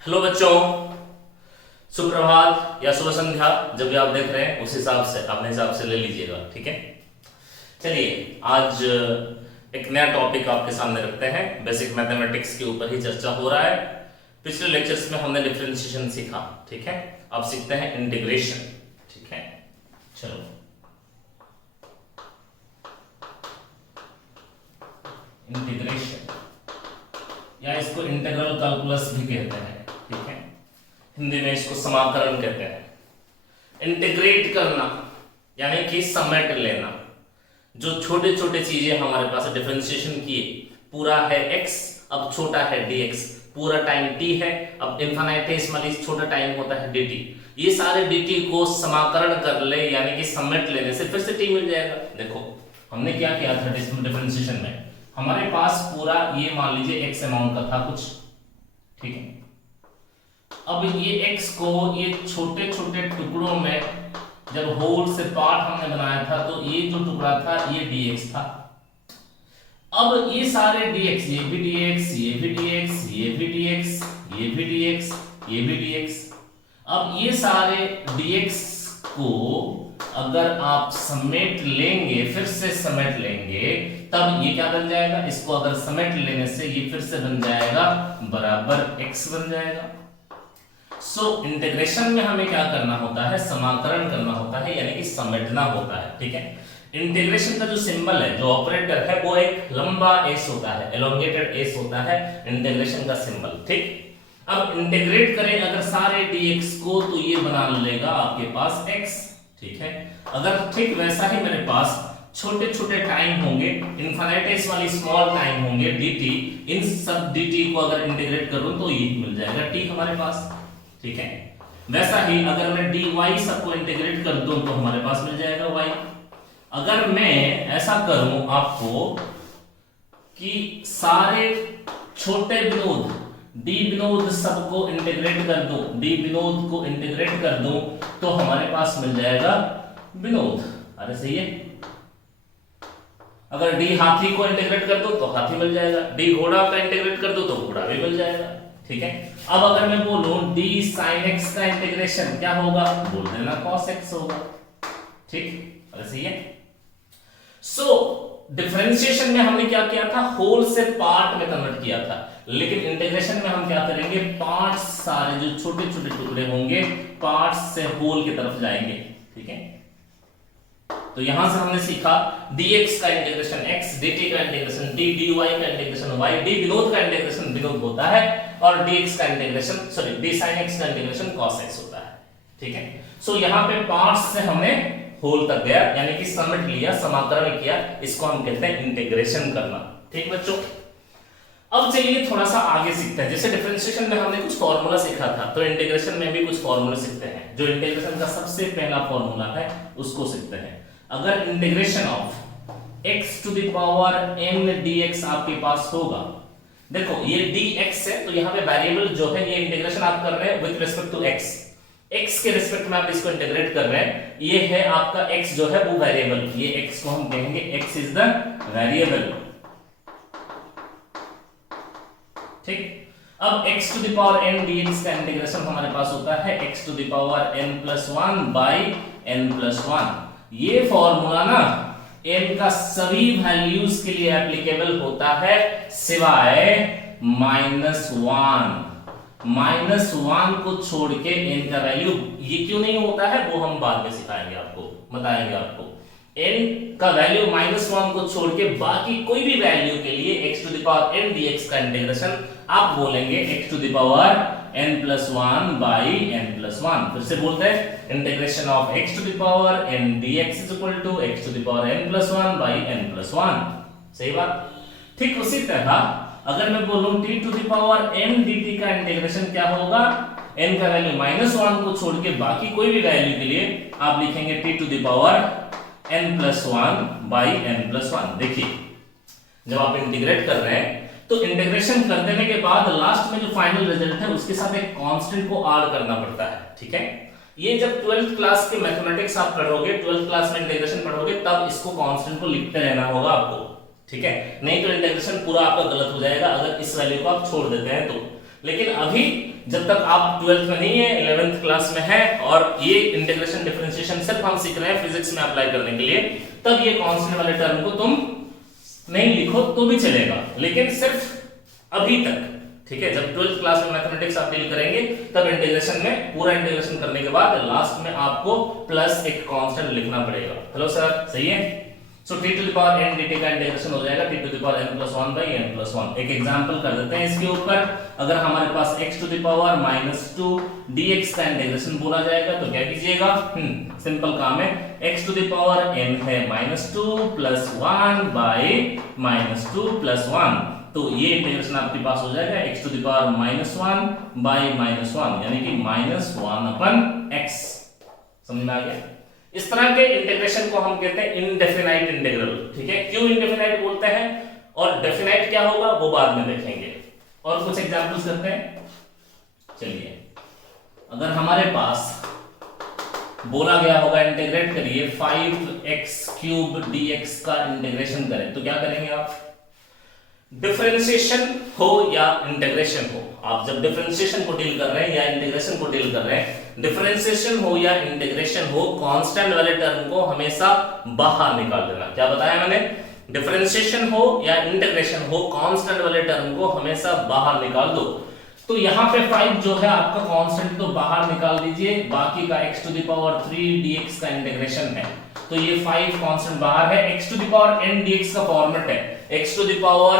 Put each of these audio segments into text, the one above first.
Hello बच्चों, सुप्रभात या शुभ संध्या। जब भी आप देख रहे हैं उस हिसाब से अपने हिसाब से ले लीजिएगा, ठीक है। चलिए आज एक नया टॉपिक आपके सामने रखते हैं। बेसिक मैथमेटिक्स के ऊपर ही चर्चा हो रहा है। पिछले लेक्चर्स में हमने डिफरेंशिएशन सीखा, ठीक है। अब सीखते हैं इंटीग्रेशन, ठीक है। चलो इंटीग्रेशन या इसको इंटीग्रल कैलकुलस भी कहते हैं, ठीक है। हिंदी में इसको समाकलन कहते हैं। इंटीग्रेट करना यानी कि समेट लेना। जो छोटे छोटे चीजें हमारे पास डिफरेंशिएशन किए, पूरा है x, अब छोटा है dx, पूरा टाइम t है, अब इनफिनिटेसिमली छोटा टाइम होता है dt। ये सारे dt को समाकलन कर ले यानी कि समेट लेने से फिर से t मिल जाएगा। देखो हमने क्या किया था डिफरेंशिएशन में, हमारे पास पूरा ये मान लीजिए x अमाउंट का था कुछ, ठीक है। अब ये x को ये छोटे छोटे टुकड़ों में जब होल से पार्ट हमने बनाया था तो ये जो टुकड़ा था ये dx था। अब ये सारे dx, ये भी dx, ये भी dx, ये भी dx, ये भी dx, ये भी dx। अब ये सारे dx को अगर आप समेट लेंगे, फिर से समेट लेंगे, तब ये क्या बन जाएगा, इसको अगर समेट लेने से ये फिर से बन जाएगा बराबर x बन जाएगा। सो इंटीग्रेशन में हमें क्या करना होता है, समाकलन करना होता है यानी कि समेटना होता है, ठीक है। इंटीग्रेशन का जो सिंबल है, जो ऑपरेटर है, वो एक लंबा s होता है, एलोंगेटेड s होता है इंटीग्रेशन का सिंबल, ठीक। अब इंटीग्रेट करें अगर सारे dx को तो ये बना लेगा आपके पास x, ठीक है। अगर ठीक वैसा ही मेरे पास छोटे छोटे टाइम होंगे, इनफिनिटेसिमली स्मॉल टाइम होंगे dt, इन सब dt को अगर इंटीग्रेट करूं तो ये मिल जाएगा t हमारे पास, ठीक है। वैसा ही अगर मैं dy सबको इंटीग्रेट कर दूं तो हमारे पास मिल जाएगा y। अगर मैं ऐसा करूं आपको कि सारे छोटे विनोद d विनोद सबको इंटीग्रेट कर दूं, d विनोद को इंटीग्रेट कर दूं तो हमारे पास मिल जाएगा विनोद। अरे सही है। अगर d हाथी को इंटीग्रेट कर दो तो हाथी मिल जाएगा, d घोड़ा का इंटीग्रेट कर दो तो घोड़ा भी मिल जाएगा, ठीक है। अब अगर मैं बोलूं d sin x का इंटीग्रेशन क्या होगा, बोल देना cos x होगा, ठीक। अरे सही है। सो डिफरेंशिएशन में हमने क्या किया था, होल से पार्ट में कन्वर्ट किया था, लेकिन इंटीग्रेशन में हम क्या करेंगे, पार्ट्स सारे जो छोटे छोटे टुकड़े होंगे पार्ट्स से होल की तरफ जाएंगे, ठीक है। तो यहां से हमने सीखा dx का इंटीग्रेशन x, dt का इंटीग्रेशन d, dy का इंटीग्रेशन y, d विनोद का इंटीग्रेशन विनोद होता है, और dx का इंटीग्रेशन d sin x का इंटीग्रेशन cos x होता है, ठीक है। सो यहां पे पार्ट्स से हमने होल तक गया यानी कि समेट लिया, समाकलन किया, इसको हम कहते हैं इंटीग्रेशन करना, ठीक बच्चों। अब चलिए थोड़ा सा आगे सीखते हैं। जैसे डिफरेंशिएशन में हमने कुछ फार्मूला सीखा था, तो इंटीग्रेशन में भी कुछ फार्मूला सीखते हैं। जो इंटीग्रेशन का सबसे पहला फार्मूला है उसको सीखते हैं। अगर integration of x to the power n dx आपके पास होगा, देखो ये dx है तो यहाँ पे वेरिएबल जो है, ये इंटीग्रेशन आप कर रहे हैं विद रिस्पेक्ट टू x के रिस्पेक्ट में आप इसको इंटीग्रेट कर रहे हैं। ये है आपका x जो है वो वेरिएबल, ये x को हम कहेंगे x इज द वेरिएबल, ठीक। अब x to the power n dx का इंटीग्रेशन हमारे पास होता है x to the power n plus 1 by n plus 1। ये फॉर्मूला ना n का सभी वैल्यूज के लिए एप्लीकेबल होता है सिवाय -1। -1 को छोड़ के n का वैल्यू ये क्यों नहीं होता है वो हम बाद में सिखाएंगे, आपको बताएंगे। आपको n का वैल्यू -1 को छोड़ के बाकी कोई भी वैल्यू के लिए x to the power n dx का इंटीग्रेशन आप बोलेंगे x to the power n plus 1 by n plus 1। फिर से बोलते हैं integration of x to the power n dx is equal to x to the power n plus 1 by n plus 1। सही बात। ठीक उसी तरह अगर मैं बोलूं t to the power n dt का इंटीग्रेशन क्या होगा, n का वैल्यू -1 को छोड़ के बाकी कोई भी वैल्यू के लिए आप लिखेंगे t to the power n plus 1 by n plus 1। देखिए जब आप इंटीग्रेट कर रहे हैं तो इंटीग्रेशन कर देने के बाद लास्ट में जो फाइनल रिजल्ट है उसके साथ एक कांस्टेंट को ऐड करना पड़ता है, ठीक है। ये जब 12th क्लास के मैथमेटिक्स आप पढ़ोगे, 12th क्लास में इंटीग्रेशन पढ़ोगे, तब इसको कांस्टेंट को लिखते रहना होगा आपको, ठीक है। नहीं तो इंटीग्रेशन पूरा आपका गलत हो जाएगा अगर इस वैल्यू को आप छोड़ देते हैं तो। लेकिन अभी जब तक आप 12th में नहीं है, 11th क्लास में है और ये इंटीग्रेशन डिफरेंशिएशन सिर्फ हम सीख रहे हैं फिजिक्स में अप्लाई करने के लिए, तब ये कांस्टेंट वाले टर्म को तुम नहीं लिखो तो भी चलेगा, लेकिन सिर्फ अभी तक, ठीक है। जब 12th क्लास में मैथमेटिक्स आप डील करेंगे तब इंटीग्रेशन में पूरा इंटीग्रेशन करने के बाद लास्ट में आपको प्लस एक कांस्टेंट लिखना पड़ेगा। हेलो सर, सही है। So t to the power n dt का इंटीग्रेशन हो जाएगा t to the power n + 1 by n + 1। एक एग्जांपल कर देते हैं इसके ऊपर। अगर हमारे पास x to the power -2 dx का इंटीग्रेशन बोला जाएगा तो क्या कीजिएगा, सिंपल काम है, x to the power n है -2 + 1 by -2 + 1, तो ये इंटीग्रेशन आपके पास हो जाएगा x to the power -1 by -1 यानी कि -1/x। समझ में आ गया। इस तरह के इंटीग्रेशन को हम कहते हैं इनडेफिनाइट इंटीग्रल, ठीक है। क्यों इनडेफिनाइट बोलते हैं और डेफिनाइट क्या होगा वो बाद में देखेंगे। और कुछ एग्जांपल्स करते हैं। चलिए, अगर हमारे पास बोला गया होगा इंटीग्रेट करिए 5x³ dx का इंटीग्रेशन करें, तो क्या करेंगे आप, डिफरेंशिएशन हो या इंटीग्रेशन हो, आप जब डिफरेंशिएशन को डील कर रहे हैं या इंटीग्रेशन को डील कर रहे हैं, डिफरेंशिएशन हो या इंटीग्रेशन हो, कांस्टेंट वाले टर्म को हमेशा बाहर निकाल देना। क्या बताया मैंने, डिफरेंशिएशन हो या इंटीग्रेशन हो, कांस्टेंट वाले टर्म को हमेशा बाहर निकाल दो। तो यहाँ पे 5 जो है आपका कांस्टेंट तो बाहर निकाल दीजिए, बाकी का x to the power 3 dx का इंटीग्रेशन है, तो ये 5 कांस्टेंट बाहर है। x to the power n dx का फॉर्मेट है, x to the power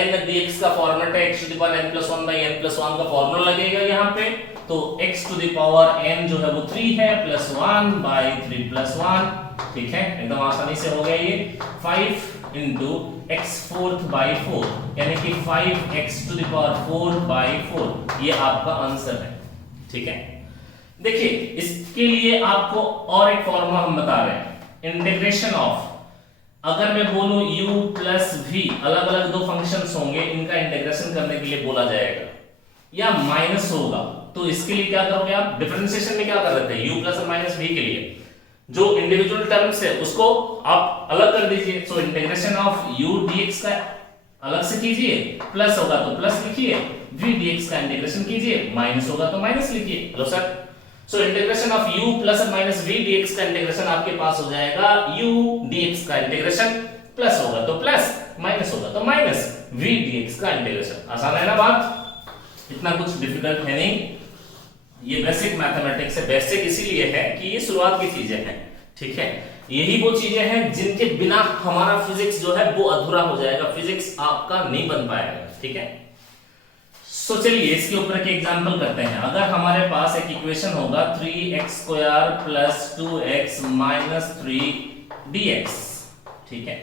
n dx का फॉर्मेट है, x to the power n + 1 by n + 1 का फॉर्मूला लगेगा यहाँ पे, तो x to the power n जो है वो 3 है +1 by 3 + 1, ठीक है, एकदम आसानी से हो गया ये। 5 into x⁴ by 4 यानी कि 5x to the power 4 by 4, ये आपका आंसर है, ठीक है। देखिए, इसके लिए आपको और एक फॉर्मूला हम बता रहे हैं, इंटीग्रेशन ऑफ, अगर मैं बोलूं u + v, अलग अलग दो फंक्शंस होंगे, इनका इंटीग्रेशन करने के लिए बोला जाएगा, या माइनस होगा, तो इसके लिए क्या करोगे आप, डिफरेंशिएशन में क्या कर रहे थे, u + v के लिए जो इंडिविजुअल टर्म्स है उसको आप अलग कर दीजिए। So integration of u dx का अलग से कीजिए, प्लस होगा तो प्लस लिखिए, v dx का इंटीग्रेशन कीजिए, माइनस होगा तो माइनस लिखिए। Hello sir, so integration of u + v dx का इंटीग्रेशन आपके पास हो जाएगा u dx का इंटीग्रेशन, प्लस होगा तो प्लस, माइनस होगा तो माइनस, v dx का इंटीग्रेशन। आसान है ना बात, इतना कुछ डिफिकल्ट है नहीं, ये बेसिक मैथमेटिक्स है। बेसिक इसीलिए है कि ये शुरुआत की चीजें हैं, ठीक है। यही वो चीजें हैं जिनके बिना हमारा फिजिक्स जो है वो अधूरा हो जाएगा, फिजिक्स आपका नहीं बन पाएगा, ठीक है। सो चलिए इसके ऊपर के एग्जांपल करते हैं। अगर हमारे पास एक इक्वेशन होगा 3x² + 2x - 3 dx, ठीक है।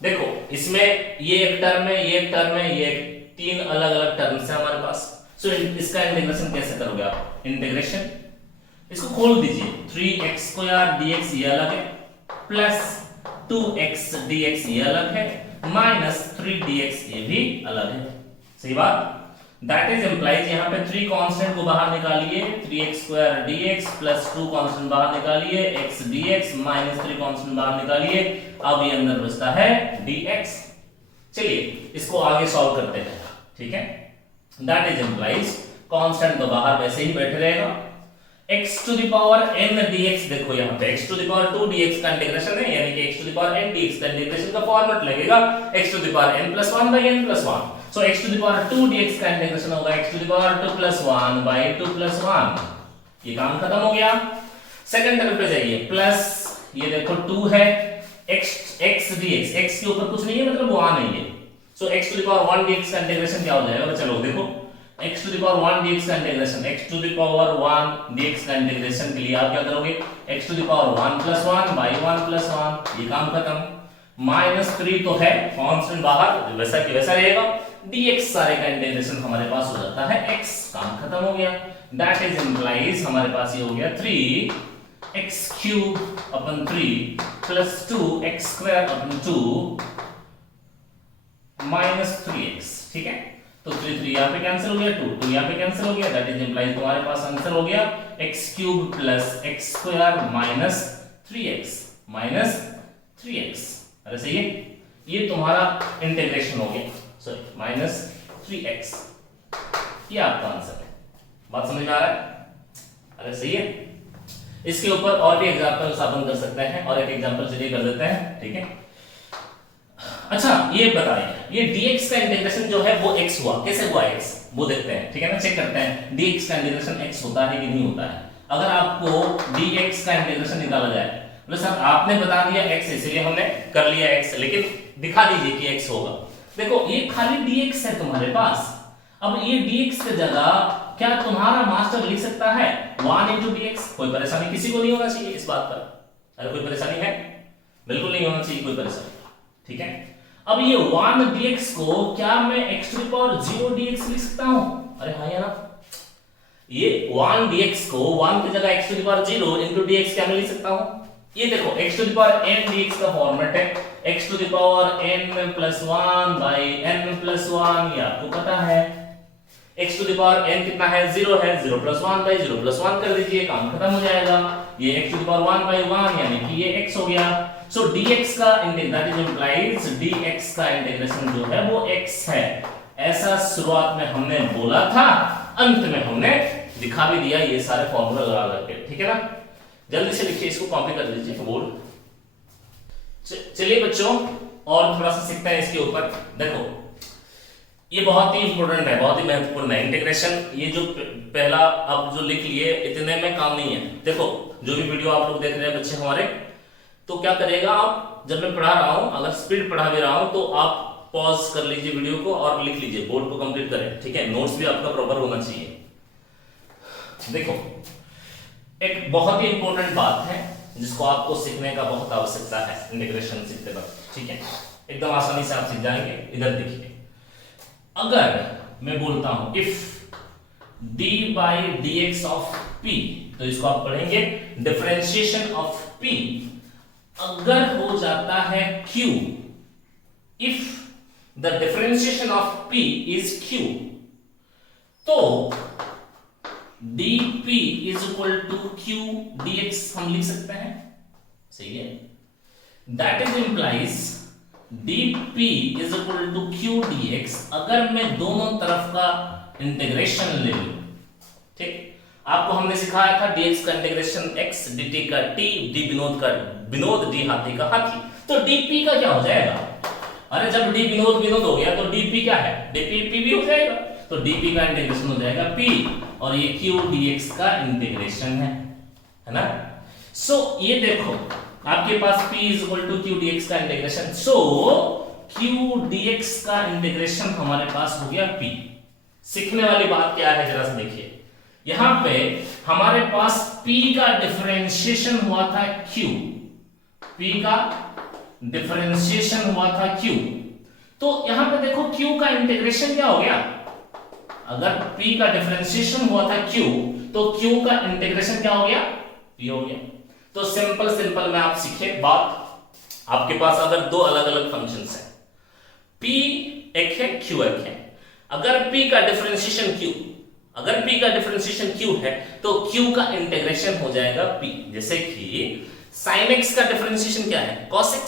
देखो, इसमें ये एक टर्म है, ये एक टर्म है, ये 3 अलग अलग टर्म्स है हमारे पास। सो इसका इंटीग्रेशन कैसे करोगे आप, इंटीग्रेशन इसको खोल दीजिए, 3x² dx ये अलग है, प्लस 2x dx ये अलग है, -3 dx ये भी अलग है, सही बात। दैट इज इंप्लाइज यहाँ पे 3 कांस्टेंट को बाहर निकालिए, 3x² dx + 2 कांस्टेंट बाहर निकालिए, x dx -3 कांस्टेंट बाहर निकालिए, अब ये अंदर बचता है dx। चलिए इसको आगे सॉल्व करते हैं, ठीक है। That is implies कांस्टेंट तो बाहर वैसे ही बैठे रहेगा, x to the power n dx, देखो यहाँ पे x to the power 2 dx का इंटीग्रेशन है, यानी कि x to the power n dx का इंटीग्रेशन का फॉर्मेट लगेगा x to the power n + 1 by n + 1। So x to the power 2 dx का इंटीग्रेशन होगा x to the power 2 + 1 by 2 + 1, ये काम खत्म हो गया। सेकंड टर्म पे जाइए, प्लस ये देखो 2 है, x dx, x के ऊपर कुछ नहीं है मतलब वहां नहीं है, so x to the power 1 dx का इंटीग्रेशन क्या हो जाएगा, चलो देखो, x to the power 1 dx का integration, x to the power 1 dx का इंटीग्रेशन के लिए आप क्या करोगे, x to the power 1 + 1 by 1 + 1, ये काम खत्म। -3 तो है, कांस्टेंट बाहर वैसा कि वैसा रहेगा, dx सारे का इंटीग्रेशन हमारे पास हो जाता है x, काम खत्म हो गया। दैट इज इंप्लाइज हमारे पास ये हो गया 3x³ / 3 + 2x² / 2 -3x, ठीक है। तो 3 3 यहां पे कैंसिल हो गया, 2 2 यहां पे कैंसिल हो गया, दैट इज इंप्लाइज तुम्हारे पास आंसर हो गया x³ + x² - 3x अरे सही है, ये तुम्हारा इंटीग्रेशन हो गया, सॉरी -3x। ये आपका आंसर है। बात समझ में आ रहा है? अरे सही है। इसके ऊपर और भी एग्जांपल स्थापन कर सकते हैं, और एक एग्जांपल चलिए कर देते हैं, ठीक है। अच्छा ये बताइए, ये dx का इंटीग्रेशन जो है वो x हुआ, कैसे हुआ x, वो देखते हैं, ठीक है ना, चेक करते हैं dx का इंटीग्रेशन x होता है कि नहीं होता है। अगर आपको dx का इंटीग्रेशन निकाला जाए, बोले सर आपने बता दिया x, इसलिए हमने कर लिया x, लेकिन दिखा दीजिए कि x होगा। देखो ये खाली dx है तुम्हारे पास, अब ये dx की जगह क्या तुम्हारा मास्टर लिख सकता है 1 into dx? कोई परेशानी किसी को नहीं होना चाहिए इस बात पर। अरे कोई परेशानी है? बिल्कुल नहीं होना चाहिए कोई परेशानी, ठीक है। अब ये 1 dx को क्या मैं x to the power 0 dx लिख सकता हूं? अरे हाँ या ना, ये 1 dx को 1 की जगह x to the power 0 into dx क्या मैं लिख सकता हूं? ये देखो x to the power n dx का फॉर्मेट है, x to the power n plus 1 by n plus 1, ये आपको पता है। x to the power n कितना है? 0 है, 0 plus 1 by 0 plus 1 कर दीजिए, काम खत्म हो जाएगा। ये x to the power 1 by 1 यानी कि ये x हो गया। So dx का इंटीग्रेशन implies dx का इंटीग्रेशन जो है वो x है, ऐसा शुरुआत में हमने बोला था, अंत में हमने दिखा भी दिया ये सारे फॉर्मूला लगा करके, ठीक है ना। जल्दी से लिखिए, इसको कॉपी कर लीजिए बोर्ड। चलिए बच्चों और थोड़ा सा सीखते हैं इसके ऊपर। देखो ये बहुत ही इंपॉर्टेंट है, बहुत ही महत्वपूर्ण है इंटीग्रेशन। ये जो पहला अब जो लिख लिए इतने में काम नहीं है। देखो जो भी वीडियो आप लोग देख रहे हैं बच्चे हमारे, तो क्या करेगा आप, जब मैं पढ़ा रहा हूं, अगर स्पीड पढ़ा भी रहा हूं तो आप पॉज कर लीजिए वीडियो को और लिख लीजिए, बोर्ड को कंप्लीट करें, ठीक है। नोट्स भी आपका प्रॉपर होना चाहिए। देखो एक बहुत ही इंपॉर्टेंट बात है जिसको आपको सीखने का बहुत आवश्यकता है इंटीग्रेशन सीखते वक्त, ठीक है। एकदम आसानी से आप सीख जाएंगे। इधर देखिए, अगर मैं बोलता हूं if d by dx of p, तो इसको आप पढ़ेंगे डिफरेंशिएशन ऑफ p अगर हो जाता है q, if the differentiation of p is q, तो dp is equal to q dx हम लिख सकते हैं, सही है। That is implies dp is equal to q dx अगर मैं दोनों तरफ का इंटीग्रेशन ले लूं, ठीक। आपको हमने सिखाया था dx का इंटीग्रेशन x, dt का t, d विनोद d हाथी का हाथी, तो dp का क्या हो जाएगा? अरे जब d विनोद हो गया तो dp क्या है? dp p भी हो जाएगा, तो dp का इंटीग्रेशन हो जाएगा p, और ये q dx का इंटीग्रेशन है ना। सो ये देखो आपके पास p is equal to q dx का इंटीग्रेशन, सो q dx का इंटीग्रेशन हमारे पास हो गया p। सीखने वाली बात क्या है जरा से देखिए, यहां पे हमारे पास p का डिफरेंशिएशन हुआ था q, p का डिफरेंशिएशन हुआ था q, तो यहां पे देखो q का इंटीग्रेशन क्या हो गया? अगर p का डिफरेंशिएशन हुआ था q, तो q का इंटीग्रेशन क्या हो गया? p हो गया। तो सिंपल में आप सीखे बात। आपके पास अगर दो अलग अलग फंक्शंस हैं, p एक है q एक है, अगर p का डिफरेंशिएशन q है तो q का इंटीग्रेशन हो जाएगा p। जैसे कि sin x का डिफरेंशिएशन क्या है? cos x,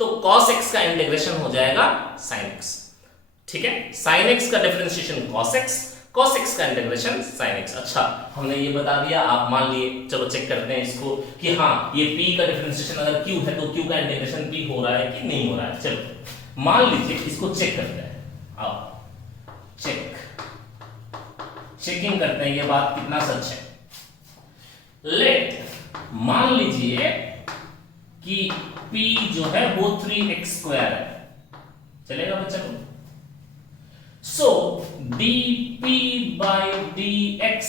तो cos x का इंटीग्रेशन हो जाएगा sin x, ठीक है। sin x का डिफरेंशिएशन cos x का इंटीग्रेशन sin x। अच्छा हमने ये बता दिया, आप मान लिए, चलो चेक करते हैं इसको कि हाँ ये p का डिफरेंशिएशन अगर q है तो q का इंटीग्रेशन p हो रहा है कि नहीं हो रहा है। चलो मान लीजिए इसको चेक करते हैं, आओ चेकिंग करते हैं ये बात कितना सच है। मान लीजिए कि p जो है वो 3x² है, चलेगा बच्चा को? सो dp by dx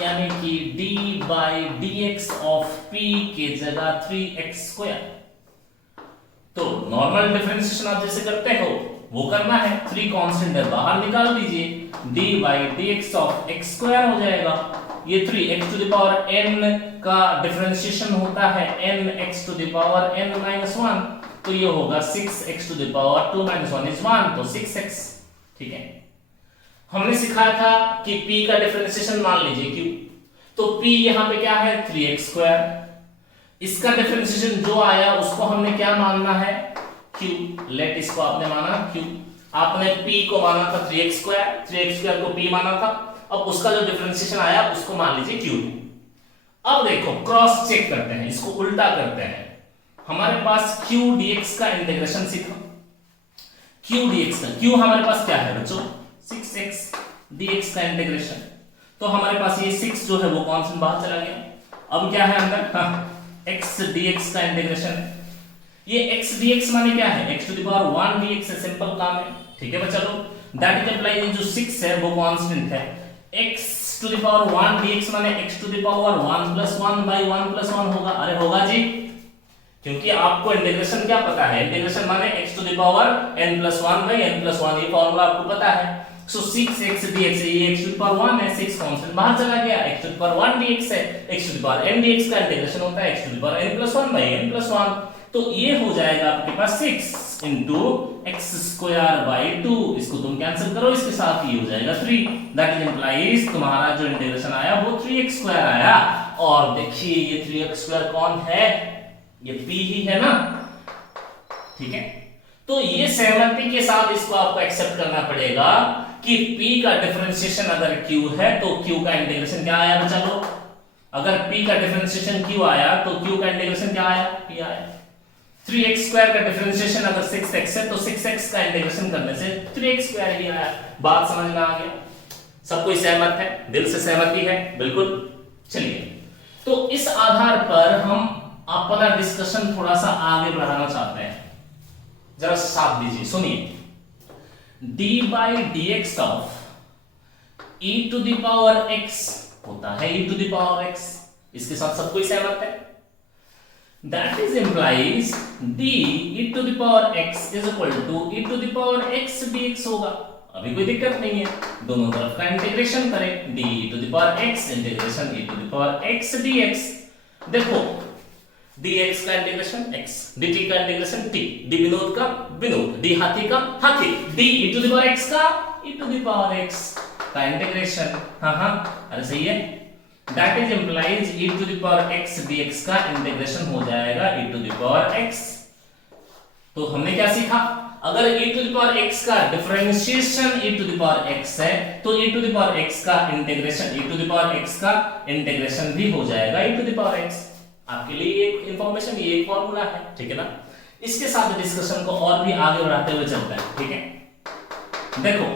यानी कि d by dx of p के जगह 3x², तो नॉर्मल डिफरेंशिएशन आप जैसे करते हो वो करना है, 3 कांस्टेंट है बाहर निकाल दीजिए, d by dx of x² हो जाएगा। ये 3x to the power n का डिफरेंशिएशन होता है nx to the power n minus 1, तो ये होगा 6x to the power 2 minus 1 is 1, तो 6x, ठीक है। हमने सिखाया था कि p का डिफरेंशिएशन मान लीजिए q, तो p यहां पे क्या है? 3x²। इसका डिफरेंशिएशन जो आया उसको हमने क्या मानना है? q। लेट इसको आपने माना q, आपने p को माना था 3x², 3x² को p माना था, अब उसका जो डिफरेंशिएशन आया उसको मान लीजिए q। अब देखो क्रॉस चेक करते हैं, इसको उल्टा करते हैं। हमारे पास q dx का इंटीग्रेशन सीखो। q dx का, q हमारे पास क्या है बच्चों 6x dx का इंटीग्रेशन। तो हमारे पास ये 6 जो है वो कांस्टेंट बाहर चला गया। अब क्या है अंदर, हाँ x dx का इंटीग्रेशन है। ये x dx माने क्या है, x to the power 1 dx है, सिंपल काम है, ठीक है बच्चा लोग। दैट इज इंप्लाइज जो 6 है वो कांस्टेंट है। x to the power 1 dx माने x to the power 1 plus 1 by 1 plus 1 होगा। अरे होगा जी, क्योंकि आपको इंटीग्रेशन क्या पता है, इंटीग्रेशन माने x to the power n plus 1 by n plus 1, ये फार्मूला आपको पता है। सो 6x dx ये x टू द पावर 1 है, 6 कांस्टेंट बाहर चला गया, x to the power 1 dx है, x to the power n dx का इंटीग्रेशन होता है x to the power n plus 1 by n plus 1। तो ये हो जाएगा आपके पास 6 इंटू एक्स स्क्वायर बाई 2। इसको तुम कैंसिल करो, इसके साथ ये हो जाएगा 3। दैट इज इंप्लाइज तुम्हारा जो इंटीग्रेशन आया वो 3x स्क्वायर आया। और देखिए ये 3x स्क्वायर कौन है, ये p ही है ना, ठीक है। तो ये सहमति के साथ इसको आपको एक्सेप्ट करना पड़ेगा कि p का डिफरेंशिएशन अगर q है तो q का इंटीग्रेशन क्या आया बच्चा लोग। अगर p का डिफरेंशिएशन q आया तो q का इंटीग्रेशन क्या आया, p आया। 3x स्क्वायर का डिफरेंशिएशन अगर 6x है तो 6x का इंटीग्रेशन करने से 3x स्क्वायर ही आया। बात समझ में आ गया, सब कोई सहमत है, दिल से सहमति है बिल्कुल। चलिए, तो इस आधार पर हम अपना डिस्कशन थोड़ा सा आगे बढ़ाना चाहते हैं, जरा साथ दीजिए, सुनिए। d by d x of e to the power x होता है e to the power x, इसके साथ सब कोई सहमत है। That is implies d e to the power x is equal to e to the power x dx होगा। अभी कोई दिक्कत नहीं है, दोनों तरफ का इंटीग्रेशन करें, d e to the power x integration e to the power x dx। देखो dx का इंटीग्रेशन x, dt का इंटीग्रेशन t, d विनोद का विनोद, d हाथी का हाथी, d e to the power x का e to the power x का integration. हाँ, अरे सही है। That is implies e to the power x dx का इंटीग्रेशन हो जाएगा e to the power x। तो हमने क्या सीखा, अगर e to the power x का differentiation e to the power x है तो e to the power x का integration e to the power x का इंटीग्रेशन भी हो जाएगा e to the power x। आपके लिए एक इंफॉर्मेशन, ये एक फॉर्मूला है, ठीक है ना। इसके साथ डिस्कशन को और भी आगे बढ़ाते हुए चलते हैं, ठीक है। देखो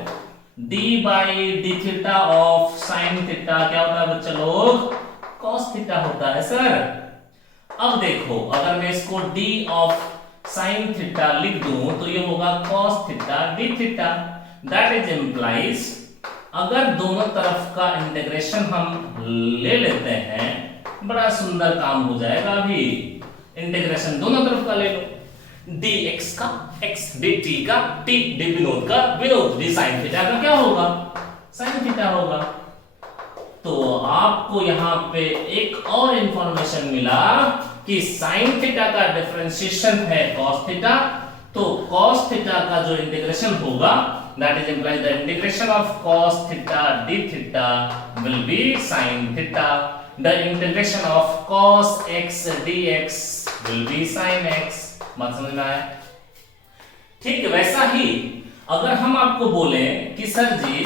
d by D theta of sine theta क्या होता है बच्चा लोग, cos थीटा होता है सर। अब देखो अगर मैं इसको d ऑफ साइन थीटा लिख दूं तो ये होगा cos theta d theta. That is implies अगर दोनों तरफ का इंटीग्रेशन हम ले लेते हैं, बड़ा सुंदर काम हो जाएगा। अभी इंटीग्रेशन दोनों तरफ का ले लो, dx का x, dt का t, d विनोद का विनोद, d sin थीटा का क्या होगा, sin थीटा होगा। तो आपको यहां पे एक और इंफॉर्मेशन मिला कि sin थीटा का डिफरेंशिएशन है cos थीटा, तो cos थीटा का जो इंटीग्रेशन होगा that is implies the integration of cos theta d theta will be sin theta. The integration of cos x dx will be sin x। बात समझ में आया, ठीक है। वैसा ही अगर हम आपको बोले कि sir ji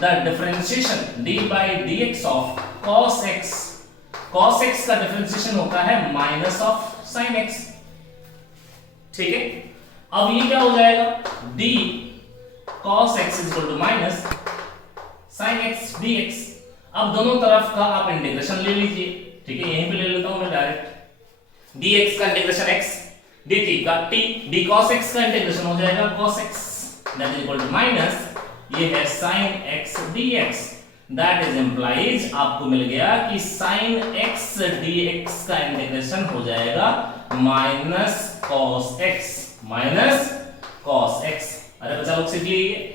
the differentiation d by d x of cos x का डिफरेंशिएशन होता है माइनस ऑफ sin x, ठीक है। अब ये क्या हो जाएगा, d cos x is equal to minus sin x dx। अब दोनों तरफ का आप इंटीग्रेशन ले लीजिए, ठीक है, यहीं पे ले लेता हूं मैं डायरेक्ट। dx का इंटीग्रेशन x, dt का t, d cos x का इंटीग्रेशन हो जाएगा cos x that is equal to minus ये है sin x dx। That is implies आपको मिल गया कि sin x dx का इंटीग्रेशन हो जाएगा minus cos x, minus cos x। अरे बच्चा लोग सीख लीजिए।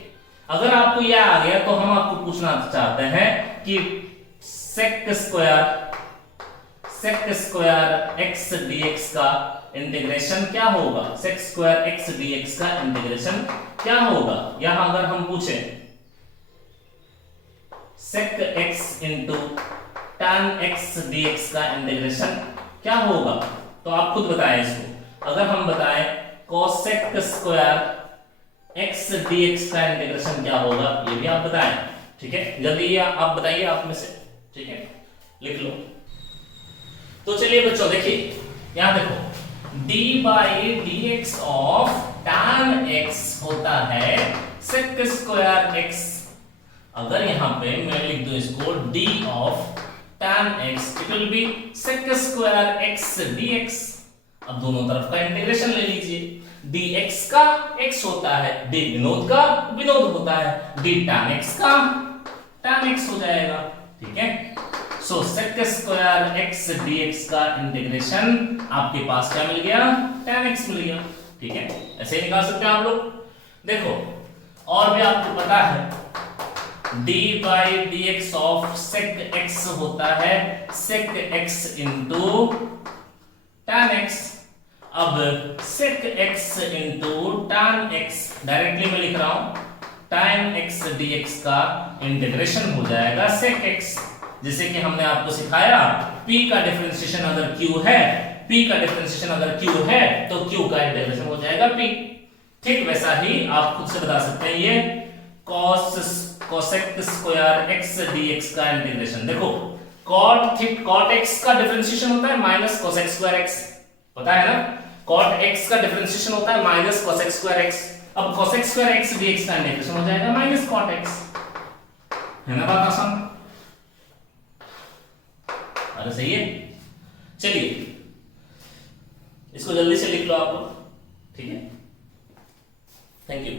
अगर आपको यह आ गया तो हम आपको पूछना चाहते हैं कि sec स्क्वायर x dx का इंटीग्रेशन क्या होगा, sec स्क्वायर x dx का इंटीग्रेशन क्या होगा। यहां अगर हम पूछे sec x into tan x dx का इंटीग्रेशन क्या होगा, तो आप खुद बताएं इसको। अगर हम बताएं cosec स्क्वायर x dx का इंटीग्रेशन क्या होगा, ये भी आप बताएं, ठीक है, जल्दी ये आप बताइए आप में से, ठीक है, लिख लो। तो चलिए बच्चों देखिए, यहां देखो d by d x of tan x होता है sec स्क्वायर x। अगर यहां पे मैं लिख दूं इसको d of tan x, it will be sec square x dx। अब दोनों तरफ का इंटीग्रेशन ले लीजिए, dx का x होता है, d विनोद का विनोद होता है, d tan x का tan x हो जाएगा, ठीक है। सो sec स्क्वायर x dx का इंटीग्रेशन आपके पास क्या मिल गया, tan x मिल गया, ठीक है। ऐसे ही निकाल सकते हैं आप लोग। देखो और भी आपको पता है d by d x of sec x होता है sec x into tan x। अब sec x into tan x directly मैं लिख रहा हूं, tan x dx का इंटीग्रेशन हो जाएगा sec x। जैसे कि हमने आपको सिखाया p का डिफरेंशिएशन अगर q है, p का डिफरेंशिएशन अगर q है तो q का इंटीग्रेशन हो जाएगा p। ठीक वैसा ही आप खुद से बता सकते हैं, ये cosec स्क्वायर x dx का इंटीग्रेशन। देखो cot x का डिफरेंशिएशन होता है माइनस cosec स्क्वायर x, पता है ना, cot x का डिफरेंशिएशन होता है माइनस cosec स्क्वायर x। अब cosec स्क्वायर x dx का इंटीग्रेशन हो जाएगा माइनस cot x, है ना बात आसान। अरे सही है, चलिए इसको जल्दी से लिख लो आप लोग, ठीक है, थैंक यू।